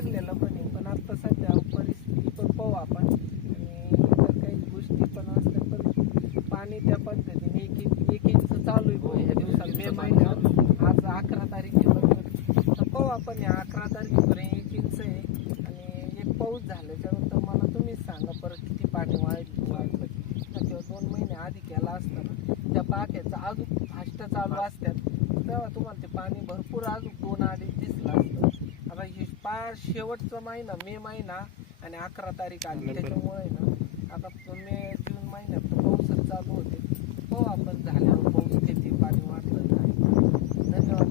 लागलेलं पण आहे, पण आता सध्या परिस्थिती पण पाहू आपण आणि इतर काही गोष्टी पण असतात. पण पाणी त्या पद्धतीने एक इंच चालू आहे ह्या दिवसात मे महिन्यात. आज 11 तारीख आहे, तर पाहू आपण या 11 तारखेपर्यंत 1 इंच आहे. आणि एक पाऊस झाल्याच्यानंतर मला तुम्हीच सांगा परत किती पाणी वाढलं किंवा 2 महिने आधी केला असताना त्या पाक्याचा अजून फास्ट चालू असतात तेव्हा तुम्हाला ते पाणी भरपूर अजून 2-2.5 दिसलं असतं. आता हे पार शेवटचा महिना मे महिना आणि 11 तारीख आली, त्याच्यामुळे ना आता मे जून महिन्यात पाऊसच चालू होते. हो आपण झाल्यावर पाऊस किती पाणी वाटलं काय. धन्यवाद.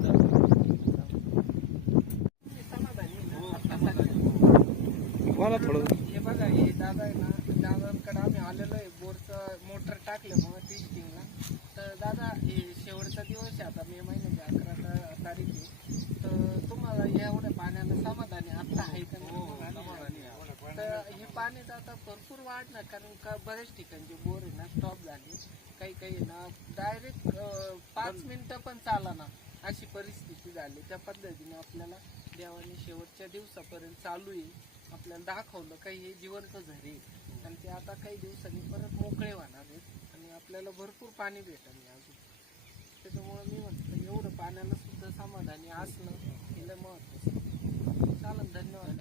समाधानी मला थोडं हे बघा, हे दादा आहे ना, दादांकडे आम्ही आलेलो आहे बोरचं मोटर टाकल्यामुळे टेस्टिंगला. तर दादा हे शेवटचा दिवस आहे आता मे महिन्याची 11 तारीख आहे, तर तुम्हाला एवढ्या पाण्याला समाधानी आता आहे का नाही? तर हे पाण्याचं आता भरपूर वाढणार, कारण का बऱ्याच ठिकाणचे बोर आहे ना स्टॉप झाले, काही काही ना डायरेक्ट 5 मिनिटं पण चाला ना अशी परिस्थिती झाली. त्या पद्धतीने आपल्याला देवाने शेवटच्या दिवसापर्यंत चालू आहे आपल्याला दाखवलं काही हे जिवंत झरे, आणि ते आता काही दिवसांनी परत मोकळे होणार आहेत आणि आपल्याला भरपूर पाणी भेटणार अजून. त्याच्यामुळे मी म्हणतो एवढं पाण्याला सुद्धा समाधानी असणं हे लय महत्त्वाचं. चालेल, धन्यवाद.